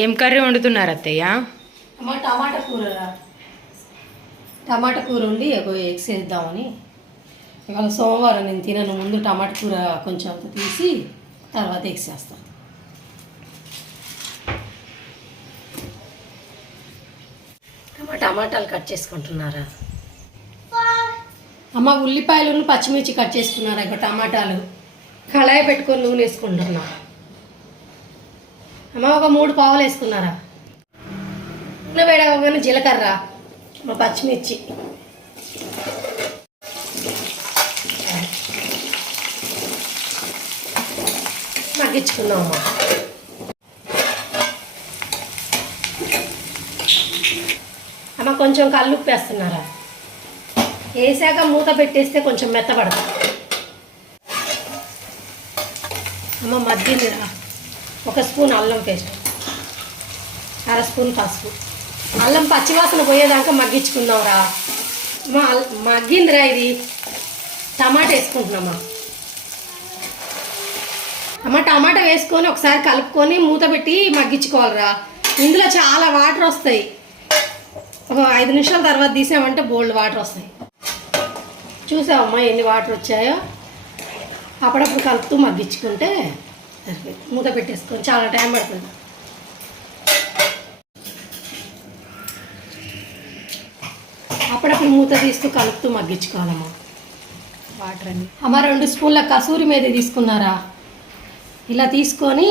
ఏం కర్రీ వండుతున్నారు అత్తయ్య? టమాటా కూర. టమాటా కూర వండి ఎగ్స్ వేద్దామని. ఇవాళ సోమవారం నేను తినను. ముందు టమాటా కూర కొంచెం అంత తీసి తర్వాత ఎగ్స్ వేస్తాను. టమాటాలు కట్ చేసుకుంటున్నారా అమ్మ? ఉల్లిపాయలు పచ్చిమిర్చి కట్ చేసుకున్నారా? ఇక టమాటాలు కళాయి పెట్టుకొని నూనె వేసుకుంటున్నా. అమ్మ ఒక 3 పావులు వేసుకున్నారా? నూనె వేడవగానే జీలకర్ర, పచ్చిమిర్చి, మగ్గించుకున్నాము. అమ్మ కొంచెం కల్లుప్పు వేస్తున్నారా? వేసాక మూత పెట్టేస్తే కొంచెం మెత్తపడతాం. అమ్మ మగ్గిందిరా. 1 స్పూన్ అల్లం పేస్ట్, 1/2 స్పూన్ పసుపు. అల్లం పచ్చివాసన పోయేదాకా మగ్గించుకుందాంరా. మగ్గిందిరా. ఇది టమాటా వేసుకుంటున్నామా? అమ్మ టమాటా వేసుకొని ఒకసారి కలుపుకొని మూత పెట్టి మగ్గించుకోవాలిరా. ఇందులో చాలా వాటర్ వస్తాయి. ఒక 5 నిమిషాల తర్వాత తీసామంటే బోల్డ్ వాటర్ వస్తాయి. చూసావమ్మా ఎన్ని వాటర్ వచ్చాయో? అప్పుడప్పుడు కలుపుతూ మగ్గించుకుంటే సరిపోయింది. మూత పెట్టేసుకొని చాలా టైం పడుతుంది. అప్పుడప్పుడు మూత తీస్తూ కలుపుతూ మగ్గించుకోవాలమ్మా వాటర్ అన్ని. అమ్మ 2 స్పూన్ల కసూరి మేతి తీసుకున్నారా? ఇలా తీసుకొని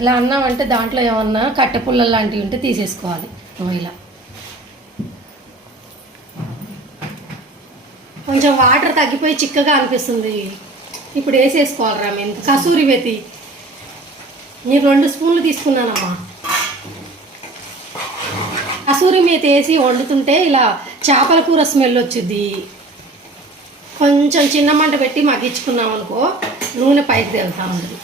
ఇలా అన్నామంటే దాంట్లో ఏమన్నా కట్టె పుల్లలు లాంటివి ఉంటే తీసేసుకోవాలి. ఇలా కొంచెం వాటర్ తగ్గిపోయి చిక్కగా అనిపిస్తుంది. ఇప్పుడు వేసేసుకోవాలిరా. మేము కసూరి మేతి నేను 2 స్పూన్లు తీసుకున్నానమ్మా. కసూరి మేతి వేసి వండుతుంటే ఇలా చేపల కూర స్మెల్ వచ్చింది. కొంచెం చిన్న మంట పెట్టి మగ్గించుకున్నాం అనుకో నూనె పైకి తేలుతూ ఉంటుంది.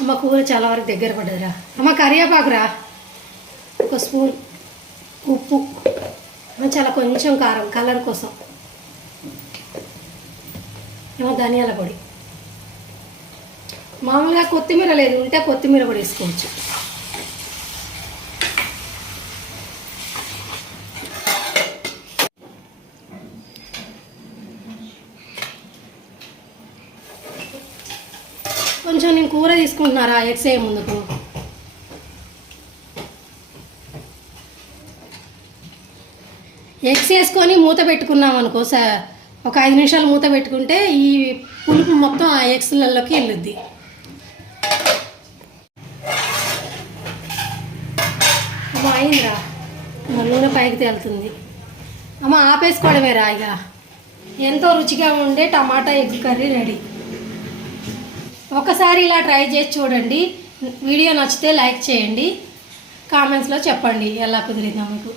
అమ్మ కూర చాలా వరకు దగ్గర పడ్డదిరా. అమ్మ కరివేపాకురా, 1 స్పూన్. ఉప్పు, చాలా కొంచెం కారం కలర్ కోసం. ఏమో ధనియాల పొడి. మామూలుగా కొత్తిమీర లేదు, ఉంటే కొత్తిమీర కూడా వేసుకోవచ్చు. కొంచెం నేను కూర తీసుకుంటున్నారా ఎగ్స్ వేయ ముందుకు. ఎగ్స్ వేసుకొని మూత పెట్టుకున్నాం అనుకో ఒక 5 నిమిషాలు మూత పెట్టుకుంటే ఈ పులుపు మొత్తం ఆ ఎగ్స్లలోకి వెళ్ళుద్ది. అమ్మ అయిందిరా. నూనె పైకి తేలుతుంది. అమ్మ ఆపేసుకోవడమే రా. ఇక ఎంతో రుచిగా ఉండే టమాటా ఎగ్ కర్రీ రెడీ. ఒకసారి ఇలా ట్రై చేసి చూడండి. వీడియో నచ్చితే లైక్ చేయండి. కామెంట్స్లో చెప్పండి ఎలా కుదిరిందో మీకు.